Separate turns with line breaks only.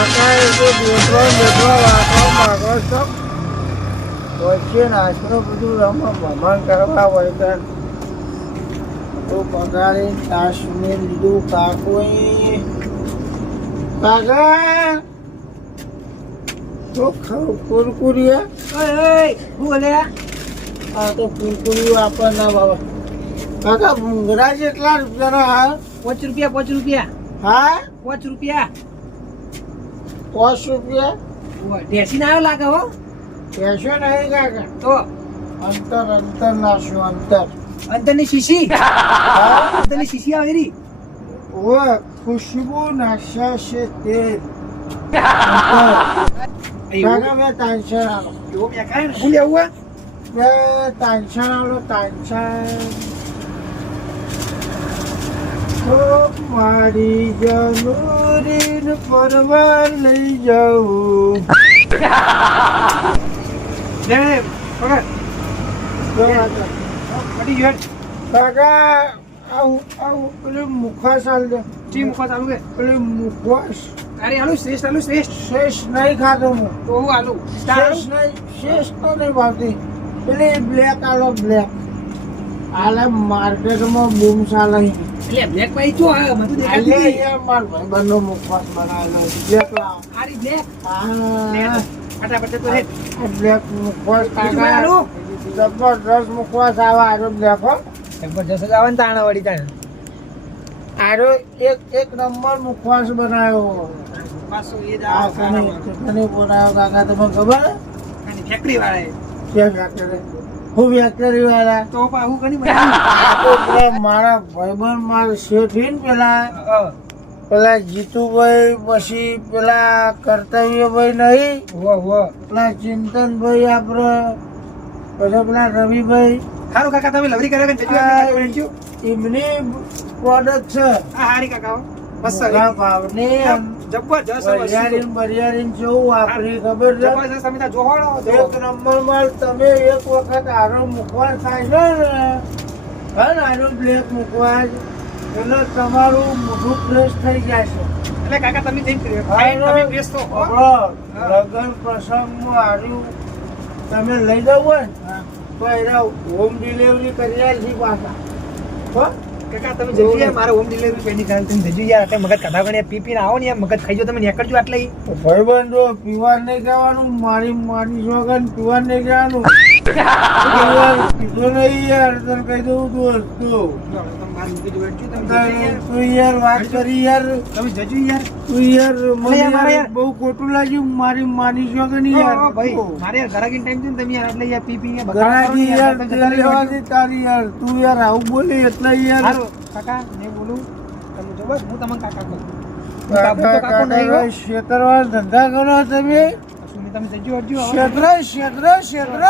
કાકાએ તો બેઠવા બેઠવા વાંચવા માંગો છો વચ્ચે નાચનો બધું રમો ભ્રમણ કરવા હોય તો પગારી કાશ્મીર લીધું કાકોએ કાકા તો કુરકુરિયા આ તો કુરકુરિયું આપણને બાબા કાકા ભૂંગરા જેટલા રૂપિયાના હા
પાંચ રૂપિયા પાંચ રૂપિયા.
હા?
પાંચ રૂપિયા.
પાંચ રૂપિયા?
દેશી ના લાગે હો?
દેશો નહીં કાકા
તો?
અંતર અંતર નાશું અંતર.
અંતરની શીશી? અંતરની શીશી આવે રી
ઓ ખુશ્બુ નાશા છે તેલ મારી જનું જનુરીન પરવાર લઈ જાઉં. કાકા, આવું આવું પેલું મુખવાસ આલ દે.
ચી મૂકવા ચાલુ કે?
પેલું મુખવાસ.
અરે આલુ શ્રેષ્ઠ આલુ શ્રેષ્ઠ?
નહીં ખાતો હું.
તો હું આલુ?
નહીં શેષ તો નહીં ભાવતી. પેલી બ્લેક આલો બ્લેક. આલે માર્કેટમાં બૂમ ચાલે.
એટલે બ્લેક જો આવે બધું દેખાતું
આલે
નહીં.
માર ભાઈબંધનો મુખવાસ બનાવેલો બ્લેક લાવ
આરી બ્લેક
આ
ફટાફટ જતો હેડ.
બ્લેક મુખવાસ કાકા
આલુ?
મુખવાસ આવે આરો બ્લેક હો
જબરજસ્ત જ આવે ને તાણે વળી તાણે.
આરો એક એક નંબર મુખવાસ બનાવ્યો
પાછો એ જ
આ
આવે
કને
ખાનામાં.
કાકા તમને ખબર
ફેક્ટરી
હું ફેક્ટરી વાળા.
તો પા ઘણી
મારા ભાઈબંધ મારા શેઠ ને પેલા પેલા જીતુભાઈ પછી પેલા કર્તવ્યભાઈ નહીં. પેલા ચિંતનભાઈ આપડે પછી પેલા રવિભાઈ.
સારું કાકા તમે લવરી કર્યા કે.
એમની પ્રોડક્ટ છે.
હારી કાકા.
ભાવની
જબરજસ્ત
બરિયારીન બરિયારીન જેવું આપણી ખબર છે.
જબરજસ્ત તમે જોવાળો
એક નંબરમાં તમે એક વખત આરો મુકવા થાય ને હા ને આરો બ્લેક મુકવા એટલે તમારું મોઢું ફ્રેશ થઈ જાય છે.
એટલે કાકા તમે ખાઈને તમે હો.
આપણો લગ્ન પ્રસંગમાં હાર્યું તમે લઈ જવું હોય ને તો એના હોમ ડિલિવરી કરી આવી પાછા. હો?
કાકા, તમે જજો યાર મારે હોમ ડિલિવરી પેની કાલ તમે જજો યાર, અત્યારે મગજ ગણે, પી આવો ને મગજ ખાઈ જો તમે નીકળજો આટલે.
ભાઈબંધો, પીવા નહીં કહેવાનું મારી મારી સોગન પીવા નહીં કહેવાનું બહુ ખોટું લાગ્યું
તમે
તે યાર આવું બોલી એટલે યાર
કાકા મેં બોલું તમે જો
ધંધા કરો તમે ક્ષેત્ર ક્ષેત્ર ક્ષેત્ર.